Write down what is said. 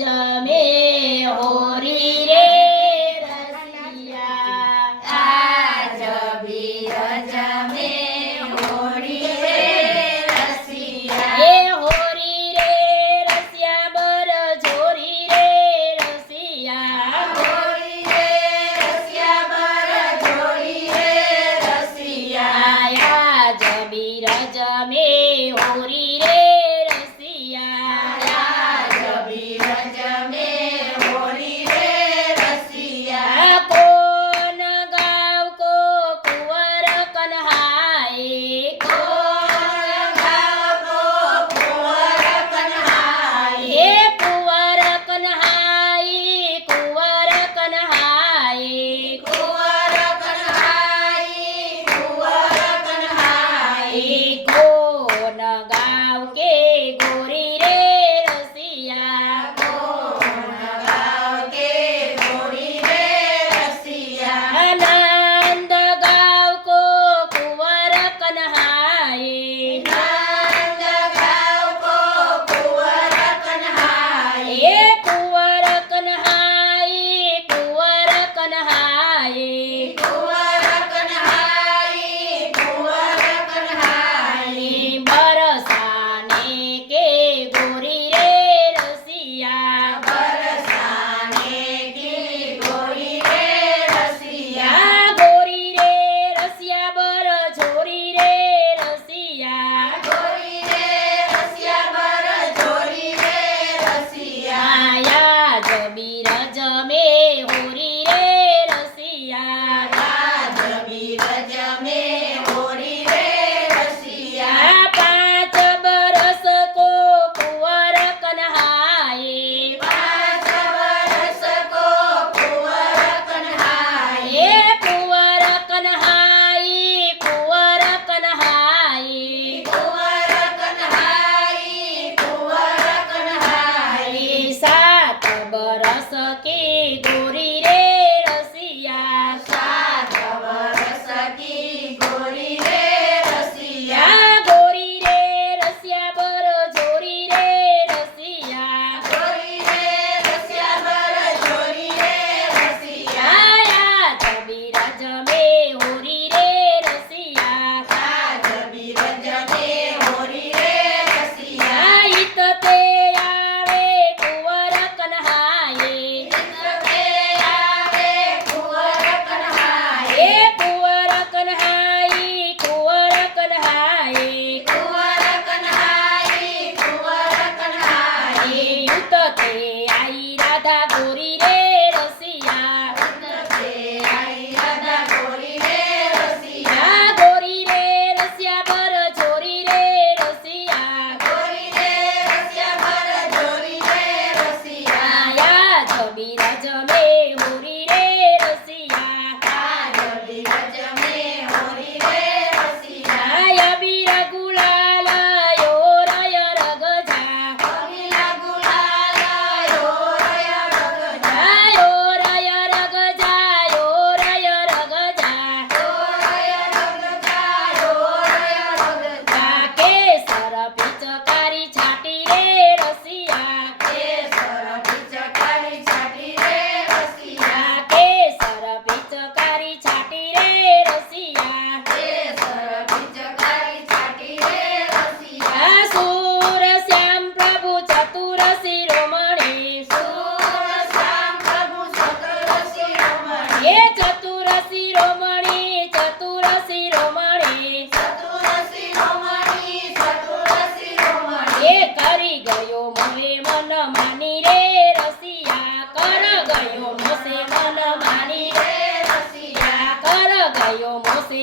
જમે હોરી રે રસિયા આજ બીરજ મે હોળી રે રસિયા એ હોરી રે રસિયા બર જોરી રે રસિયા હોળી રે રસિયા બર જોડી રે રસિયા આજ બીરજ મે હોરી રે રસિયા આજ બીરજ મે હોળી રે રસિયા કોન ગાવ કો કુંવર કન્હાઈ કોણ ગાવો કુંવર કન્હાઈ હે કુંવર કન્હાઈ કુંવર કન્હાઈ કુંવર કન્હાઈ કુંવર કન્હાઈ કોન ગાવ કે ગોરી રે રસિયા કોણ ગાવ કે ગોરી રે રસિયા આનંદ ગાવ કો કુંવર કન્હાઈ નંદ ગાવ કો કુંવર કન્હાઈ હે કુંવર કન્હાઈ કુંવર કન્હાઈ કુંવર કન્હાઈ કુંવર કન્હાઈ બરસાને કે ગોરી રે રસિયા બરસાને કી ગોરી રે રસિયા ગોરી રે રસિયા બર જોરી રે રસિયા ગોરી રે રસિયા બર જોડી રે રસિયા માયા જબીરજ મે હોરી રે રસિયા રાજ બીરજ મે હોળી રે રસિયા પાંચ બરસ કો કુંવર કન્હાઈ પાંચ વરસ કો કુંવર કન્હાઈ હે કુંવર કન્હાઈ કુંવર કન્હાઈ કુંવર કન્હાઈ કુંવર કન્હાઈ સાત બરસ કી ગોરી રે રસિયા સાત વરસ કી ગોરી રે રસિયા ગોરી રે રસિયા બર જોરી રે રસિયા ગોરી રે રસિયા બર જોડી રે રસિયા આયા જબીરજ મે હોરી રે રસિયા રાજ બીરજ મે હોળી રે રસિયા હિત તે આવે કુંવર કન્હાઈ ચિત્રકે આવે કુંવર કન્હાઈ હે કુંવર કન્હાઈ કુંવર કન્હાઈ કુંવર કન્હાઈ કુંવર કન્હાઈ યુત તે આઈ રાધા ગોરી રે રસિયા ચિત્રકે આઈ રાધા ગોરી રે રસિયા ગોરી રે રસિયા બર જોરી રે રસિયા ગોરી રે રસિયા બર જોડી રે રસિયા આયા જબીરજ મે હોરી રે રસિયા આજ બીરજ મે હોળી રે રસિયા આયા બીર ગુલાલ યોરય રગજા કમિલા ગુલાલ યોરય રગજા યોરય રગજા યોરય રગજા યોરય રગજા યોરય રગજા કેસર પિચકારી છાટી રે રસિયા કેસર પિચકારી છાટી રે રસિયા કેસર પિચકારી છાટી રે રસિયા કેસર પિચકારી છાટી રે રસિયા સુર શ્યામ પ્રભુ ચતુર શિરોમણી સુર શ્યામ પ્રભુ ચતુર શિરોમણી હે ચતુર શિરોમણી ચતુર શિરોમણી ચતુર શિરોમણી ચતુર શિરોમણી એ કરી ગયો મોરે મન માની રે રસિયા કર ગયો મોસે મન માની રે રે રસિયા કર ગયો મોસે